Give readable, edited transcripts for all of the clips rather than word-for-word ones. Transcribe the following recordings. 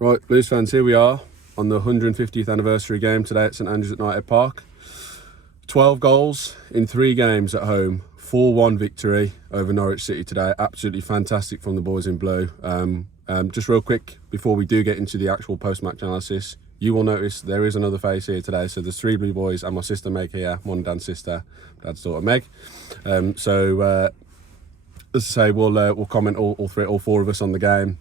Right, Blues fans, here we are on the 150th anniversary game today at St Andrews at United Park. 12 goals in 3 games at home, 4-1 victory over Norwich City today. Absolutely fantastic from the boys in blue. Just real quick, before we do get into the actual post-match analysis, you will notice there is another face here today. So there's 3 blue boys and my sister Meg here, one Dan's sister, Dad's daughter Meg. As I say, we'll comment all 4 of us on the game.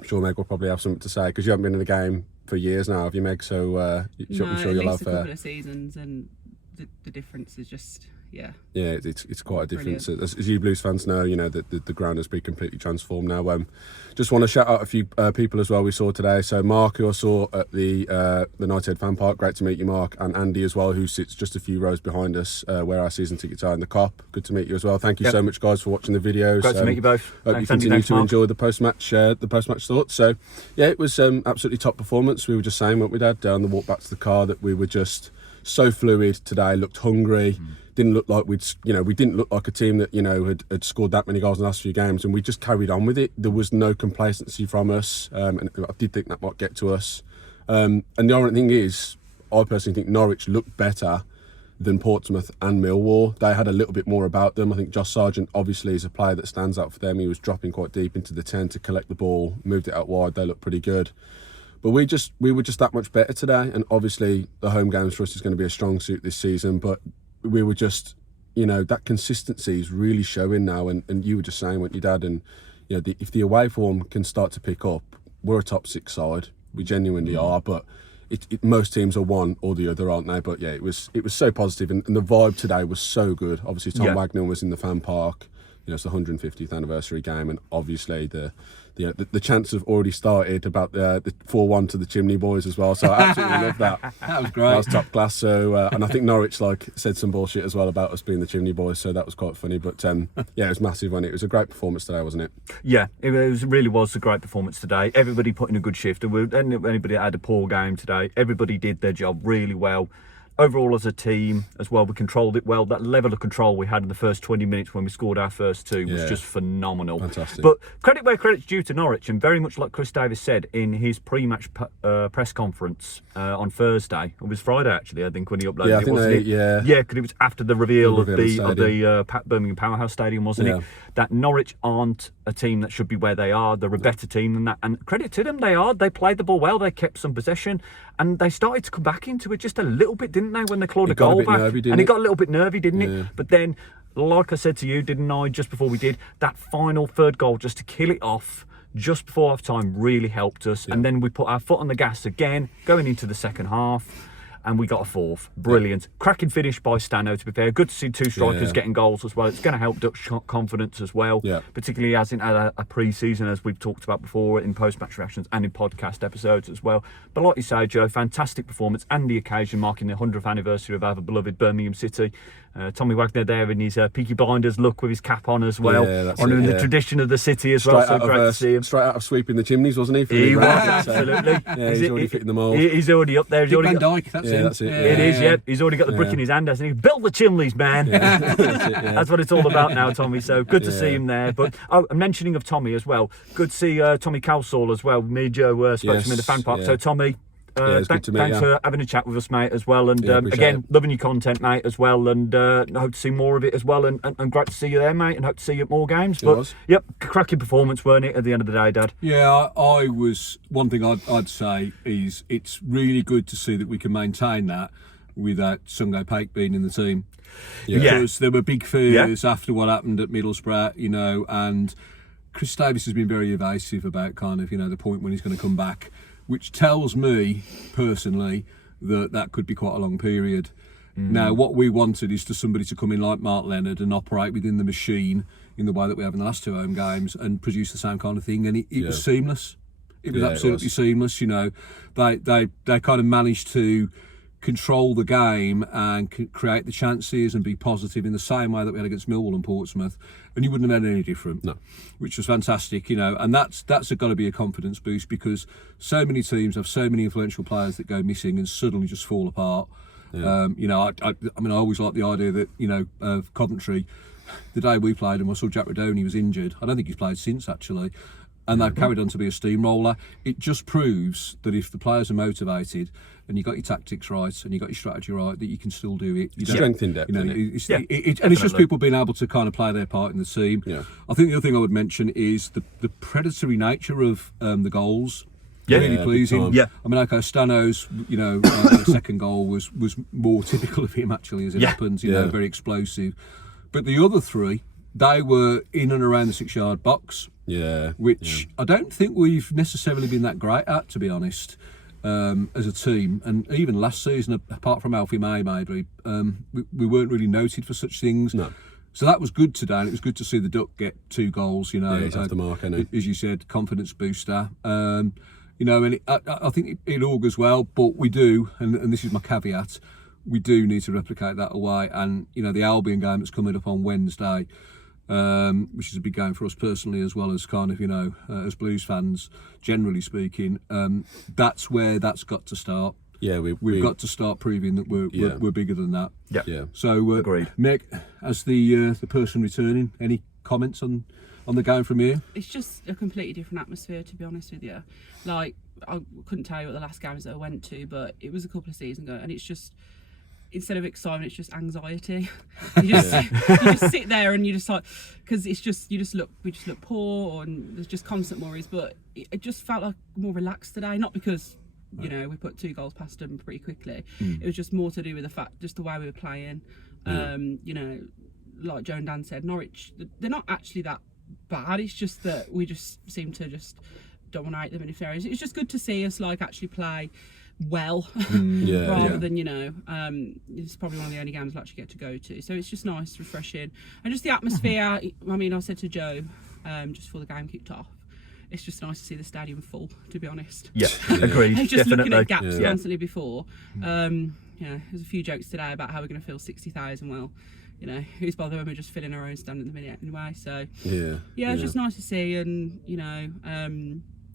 I'm sure Meg will probably have something to say because you haven't been in the game for years now, have you, Meg? So I'm sure you'll have a couple of seasons, and the difference is just it's quite a difference. As you Blues fans know, you know that the ground has been completely transformed now. Just want to shout out a few people as well we saw today. So Mark, who I saw at the United Fan Park, great to meet you, Mark, and Andy as well, who sits just a few rows behind us, where our season tickets are in the Cop. Good to meet you as well. Thank you so much, guys, for watching the videos. Great to meet you both. Hope you continue to enjoy the post-match thoughts. So yeah, it was absolutely top performance. We were just saying, weren't we, Dad, down the walk back to the car, that we were just so fluid today. Looked hungry. Didn't look like we didn't look like a team that had scored that many goals in the last few games, and we just carried on with it. There was no complacency from us, and I did think that might get to us. And the other thing is, I personally think Norwich looked better than Portsmouth and Millwall. They had a little bit more about them. I think Josh Sargent obviously is a player that stands out for them. He was dropping quite deep into the 10 to collect the ball, moved it out wide. They looked pretty good. But we were just that much better today, and obviously the home games for us is going to be a strong suit this season, but we were just, that consistency is really showing now, and you were just saying, weren't you, Dad, and if the away form can start to pick up, we're a top 6 side. We genuinely are, but most teams are one or the other, aren't they? But yeah, it was so positive, and the vibe today was so good. Obviously Tom Wagner was in the fan park. It's the 150th anniversary game, and obviously the chants have already started about the 4-1 to the Chimney Boys as well. So I absolutely love that. That was great. That was top class. So and I think Norwich said some bullshit as well about us being the Chimney Boys. So that was quite funny. But yeah, it was massive, wasn't it? It was a great performance today, wasn't it? Yeah, it really was a great performance today. Everybody put in a good shift. Anybody that had a poor game today, everybody did their job really well. Overall, as a team as well, we controlled it well. That level of control we had in the first 20 minutes when we scored our first 2 was just phenomenal. Fantastic. But credit where credit's due to Norwich, and very much like Chris Davis said in his pre-match press conference on Thursday. It was Friday, actually, I think, when he uploaded it, wasn't it? Yeah, because it was after the reveal of the Birmingham Powerhouse Stadium, wasn't it? That Norwich aren't a team that should be where they are. They're a better team than that. And credit to them, they are. They played the ball well. They kept some possession. And they started to come back into it just a little bit, didn't they, when they clawed a goal back? And it got a little bit nervy, didn't it? But then, like I said to you, didn't I, just before we did, that final third goal just to kill it off just before half-time really helped us. And then we put our foot on the gas again, going into the second half. And we got a 4th. Brilliant. Cracking finish by Stano, to be fair. Good to see 2 strikers getting goals as well. It's going to help Dutch confidence as well, particularly as in a pre-season, as we've talked about before in post-match reactions and in podcast episodes as well. But like you say, Joe, fantastic performance, and the occasion marking the 100th anniversary of our beloved Birmingham City. Tommy Wagner there in his Peaky Blinders look with his cap on as well, honouring the tradition of the city as well. So great to see him. Straight out of Sweeping the Chimneys, wasn't he? He was, absolutely. He's already fitting the mould. He's already up there. Van Dijk, that's him. That's it. It is, He's already got the brick in his hand, hasn't he? Build the chimneys, man. That's what it's all about now, Tommy. So good to see him there. But mentioning of Tommy as well, good to see Tommy Cowsall as well. Me and Joe spoke to him in the fan park. So Tommy, thanks for having a chat with us, mate, as well. And again, loving your content, mate, as well. And hope to see more of it as well. And great to see you there, mate. And hope to see you at more games. But cracking performance, weren't it, at the end of the day, Dad? Yeah, I was. One thing I'd say is it's really good to see that we can maintain that without Sungai Paik being in the team. Because there were big fears after what happened at Middlesbrough, and Chris Davis has been very evasive about the point when he's going to come back, which tells me personally that could be quite a long period. Now, what we wanted is for somebody to come in like Mark Leonard and operate within the machine in the way that we have in the last 2 home games and produce the same kind of thing, and it was seamless. It was absolutely seamless. They kind of managed to control the game and create the chances and be positive in the same way that we had against Millwall and Portsmouth, and you wouldn't have had any different. No, which was fantastic, and that's got to be a confidence boost, because so many teams have so many influential players that go missing and suddenly just fall apart. I always like the idea that of Coventry, the day we played, and I saw Jack Rodoni was injured. I don't think he's played since, actually. and they've carried on to be a steamroller. It just proves that if the players are motivated and you got your tactics right and you got your strategy right, that you can still do it. Strength in depth, and it's just people being able to kind of play their part in the team. Yeah. I think the other thing I would mention is the predatory nature of the goals. Really pleasing. Yeah. I mean, okay, Stano's, second goal was more typical of him actually, as it happens. Very explosive. But the other three, they were in and around the 6-yard box. Yeah. Which I don't think we've necessarily been that great at, to be honest, as a team. And even last season, apart from Alfie May, maybe, we weren't really noted for such things. No. So that was good today, and it was good to see the Duck get 2 goals. He's off the mark, isn't he? As you said, confidence booster. And I think it augurs well, but we do, and this is my caveat, we do need to replicate that away. And, the Albion game that's coming up on Wednesday, which is a big game for us personally, as well as kind of, as Blues fans, generally speaking, that's where that's got to start. Yeah, we've got to start proving that we're bigger than that. Yeah. So, agreed. Meg, as the person returning, any comments on the game from here? It's just a completely different atmosphere, to be honest with you. Like, I couldn't tell you what the last games that I went to, but it was a couple of seasons ago, and it's just, instead of excitement, it's just anxiety. You just sit there and you just like, because it's just, we just look poor, and there's just constant worries. But it just felt like more relaxed today, not because we put 2 goals past them pretty quickly. It was just more to do with the fact, just the way we were playing. Like Joe and Dan said, Norwich, they're not actually that bad. It's just that we just seem to just dominate them in a areas. It's just good to see us like actually play well rather than it's probably one of the only games I'll actually get to go to, so it's just nice, refreshing, and just the atmosphere. I mean, I said to Joe just before the game kicked off, it's just nice to see the stadium full, to be honest. Agreed. Just definitely. looking at gaps constantly before. There's a few jokes today about how we're going to fill 60,000. Well, who's bothered when we're just filling our own stand at the minute anyway. So it's just nice to see, and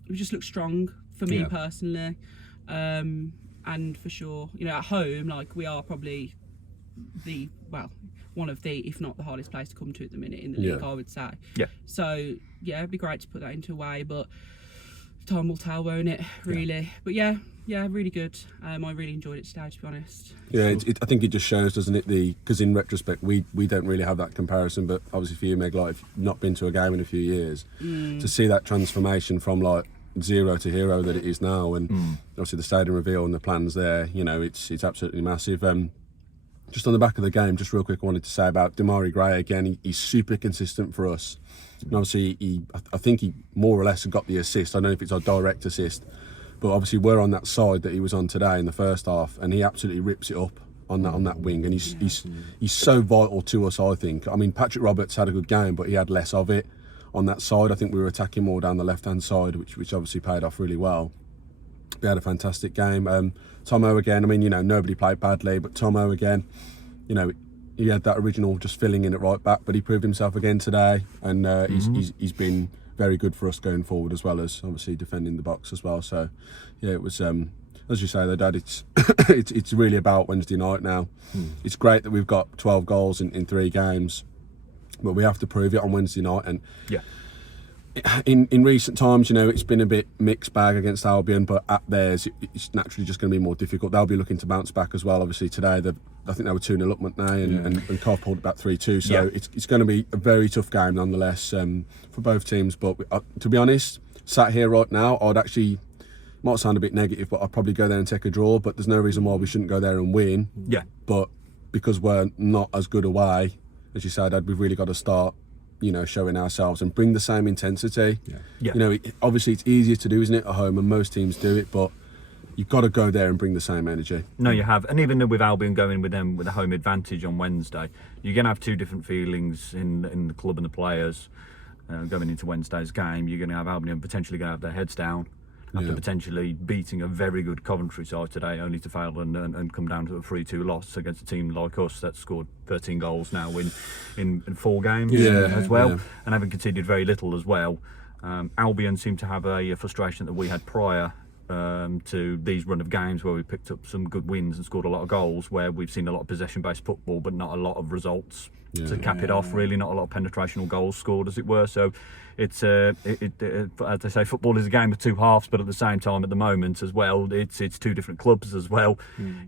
we just look strong for me personally, and for sure, at home, like, we are probably one of the, if not the hardest place to come to at the minute in the league, I would say. So it'd be great to put that into a way, but time will tell, won't it, really? But really good. I really enjoyed it today, to be honest. I think it just shows, doesn't it, because in retrospect we don't really have that comparison, but obviously for you, Meg, like, if you've not been to a game in a few years, to see that transformation from like 0 to hero that it is now, and obviously the stadium reveal and the plans there, it's absolutely massive. Just on the back of the game, just real quick, I wanted to say about Damari Gray again. He's super consistent for us, and obviously I think he more or less got the assist. I don't know if it's a direct assist, but obviously we're on that side that he was on today in the first half, and he absolutely rips it up on that wing, and he's so vital to us, I think. I mean, Patrick Roberts had a good game, but he had less of it on that side. I think we were attacking more down the left-hand side, which obviously paid off really well. We had a fantastic game. Tomo again, I mean, nobody played badly, but Tomo again, he had that original just filling in at right back, but he proved himself again today, and he's been very good for us going forward, as well as obviously defending the box as well. So it was, as you say though, Dad, it's really about Wednesday night now. It's great that we've got 12 goals in 3 games, but we have to prove it on Wednesday night. And in recent times, it's been a bit mixed bag against Albion, but at theirs, it's naturally just going to be more difficult. They'll be looking to bounce back as well. Obviously today, I think they were 2-0 up, weren't they? And Carl pulled it back 3-2. So it's going to be a very tough game nonetheless for both teams. But to be honest, sat here right now, I'd actually, might sound a bit negative, but I'd probably go there and take a draw. But there's no reason why we shouldn't go there and win. But because we're not as good away, as you said, we've really got to start showing ourselves and bring the same intensity. Obviously it's easier to do, isn't it, at home, and most teams do it, but you've got to go there and bring the same energy. No, you have. And even with Albion going with them with a home advantage on Wednesday, you're going to have 2 different feelings in the club and the players going into Wednesday's game. You're going to have Albion potentially going to have their heads down after potentially beating a very good Coventry side today, only to fail and come down to a 3-2 loss against a team like us that's scored 13 goals now in 4 games as well, and having conceded very little as well. Albion seemed to have a frustration that we had prior to these run of games where we picked up some good wins and scored a lot of goals, where we've seen a lot of possession-based football but not a lot of results to cap it off, really, not a lot of penetrational goals scored, as it were. So it's as they say, football is a game of two halves, but at the same time, at the moment as well, it's two different clubs as well,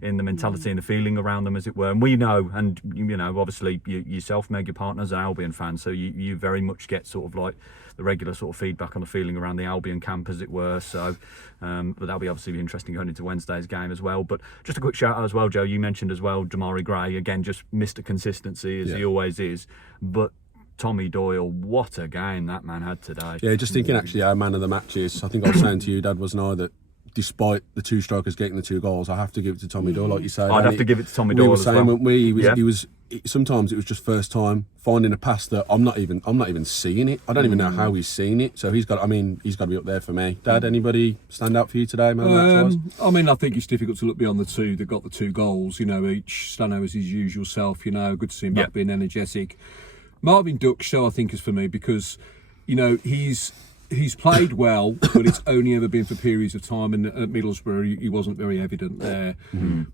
in the mentality and the feeling around them, as it were. And we know, and you know, obviously yourself, Meg, your partner's an Albion fan, so you very much get sort of like the regular sort of feedback on the feeling around the Albion camp, as it were. So but that'll be obviously interesting going into Wednesday's game as well. But just a quick shout out as well, Joe, you mentioned as well Damari Gray, again, just Mr. Consistency as he always is, but Tommy Doyle, what a game that man had today. Yeah, just thinking actually our man of the match is, I think I was saying to you, Dad, wasn't I, that despite the two strikers getting the 2 goals, I have to give it to Tommy Doyle, like you say. I'd have to give it to Tommy Doyle as well. He was sometimes it was just first time finding a pass that I'm not even seeing it. I don't even know how he's seen it. So he's got to be up there for me. Dad, anybody stand out for you today, man? I mean, I think it's difficult to look beyond the two that got the 2 goals. You know, each Stano is his usual self. You know, good to see him back being energetic. Marvin Duck's show, I think, is for me because, you know, he's played well, but it's only ever been for periods of time. And at Middlesbrough, he wasn't very evident there.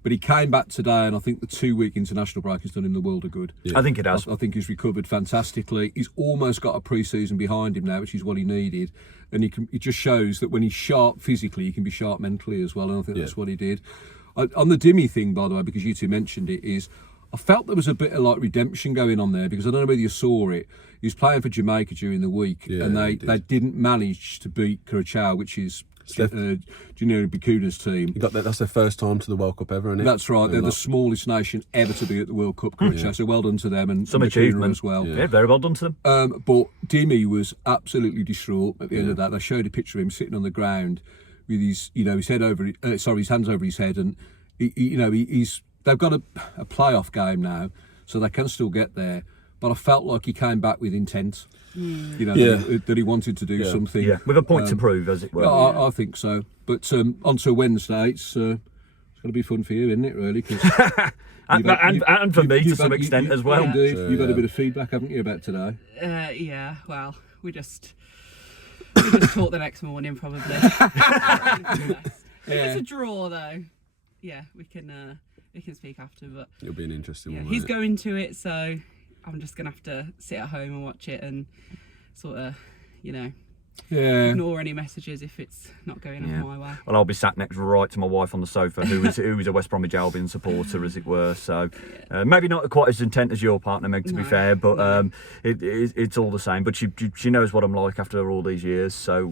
But he came back today, and I think the 2-week international break has done him the world of good. I think it has. I think he's recovered fantastically. He's almost got a pre-season behind him now, which is what he needed. And it just shows that when he's sharp physically, he can be sharp mentally as well. And I think that's what he did. On the Dimmy thing, by the way, because you two mentioned it, is I felt there was a bit of like redemption going on there, because I don't know whether you saw it. He was playing for Jamaica during the week, and they didn't manage to beat Curacao, which is Junior Bicuda's team. That's their first time to the World Cup ever, isn't it? That's right. They're the smallest nation ever to be at the World Cup, Curacao. So well done to them, and some achievement as well. Yeah, very well done to them. But Dimmy was absolutely distraught at the end of that. They showed a picture of him sitting on the ground with his head over, his hands over his head, and they've got a playoff game now, so they can still get there. But I felt like he came back with intent, that he wanted to do something. Yeah, with a point to prove, as it were. I think so. But on to Wednesday, it's going to be fun for you, isn't it, really? and for me, to some extent, as well. Indeed. You've had a bit of feedback, haven't you, about today? Yeah, well, we just talk the next morning, probably. If it's a draw, though, yeah, we can speak after. But it'll be an interesting one. He's going to it, so I'm just going to have to sit at home and watch it and sort of, ignore any messages if it's not going my way. Well, I'll be sat next right to my wife on the sofa, who is a West Bromwich Albion supporter, as it were. So maybe not quite as intent as your partner, Meg, to be fair, but it's all the same. But she knows what I'm like after all these years. So,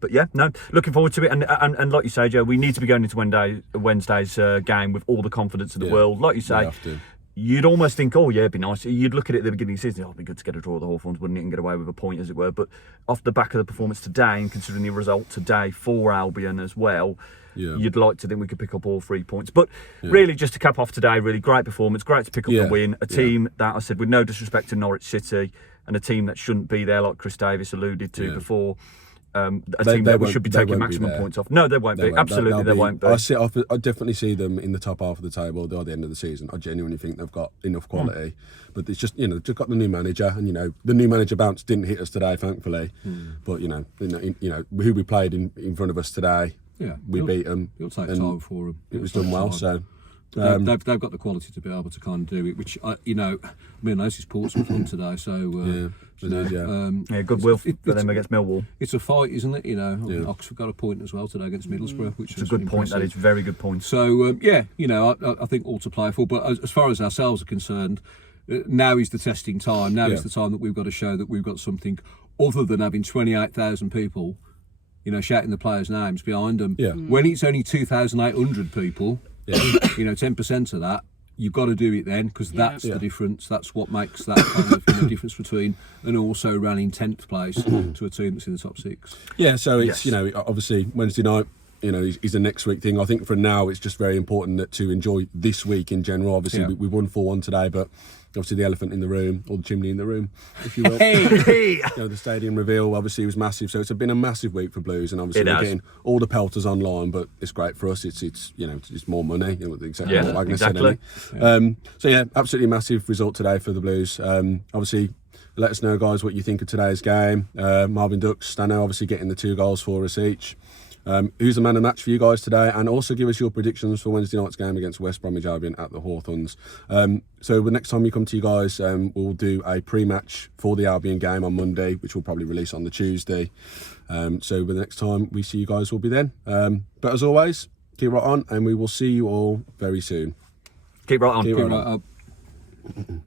but yeah, no, looking forward to it. And like you say, Joe, we need to be going into Wednesday's game with all the confidence in the world. Like you say, you'd almost think, it'd be nice. You'd look at it at the beginning of the season, it'd be good to get a draw with the Hawthorns, wouldn't it, and get away with a point, as it were. But off the back of the performance today, and considering the result today for Albion as well, you'd like to think we could pick up all 3 points. But really, just to cap off today, really great performance, great to pick up the win. A team that, I said, with no disrespect to Norwich City, and a team that shouldn't be there, like Chris Davis alluded to before. A team that we should be taking maximum points off. No, they won't be. Absolutely, they won't be. I definitely see them in the top half of the table by the end of the season. I genuinely think they've got enough quality. But it's just, they've got the new manager, and the new manager bounce didn't hit us today, thankfully. But who we played in front of us today, we beat them. It'll take time for them. It was done well, so. They've got the quality to be able to kind of do it, which those is Portsmouth on today, so goodwill for them against Millwall. It's a fight, isn't it? Oxford got a point as well today against Middlesbrough, which is a good point. That is very good point. So I think all to play for. But as far as ourselves are concerned, now is the testing time. Now is the time that we've got to show that we've got something other than having 28,000 people, shouting the players' names behind them. Yeah. When it's only 2,800 people. 10% of that, you've got to do it then, because that's the difference. That's what makes that kind of difference between an also ran in 10th place to a team that's in the top 6. Yeah, so it's obviously Wednesday night. Is the next week thing. I think for now it's just very important to enjoy this week in general. Obviously we won 4-1 today, but obviously the elephant in the room, or the chimney in the room, if you will. The stadium reveal obviously was massive, so it's been a massive week for Blues, and obviously we're getting all the pelters online, but it's great for us. It's more money. Exactly what Wagner said. So absolutely massive result today for the Blues. Obviously, let us know, guys, what you think of today's game. Marvin Ducks, Stano obviously getting the 2 goals for us each. who's the man of the match for you guys today, and also give us your predictions for Wednesday night's game against West Bromwich Albion at the Hawthorns. So the next time we come to you guys, we'll do a pre-match for the Albion game on Monday, which we'll probably release on the Tuesday. So the next time we see you guys will be then. But as always, keep right on, and we will see you all very soon. Keep right on. Keep right up.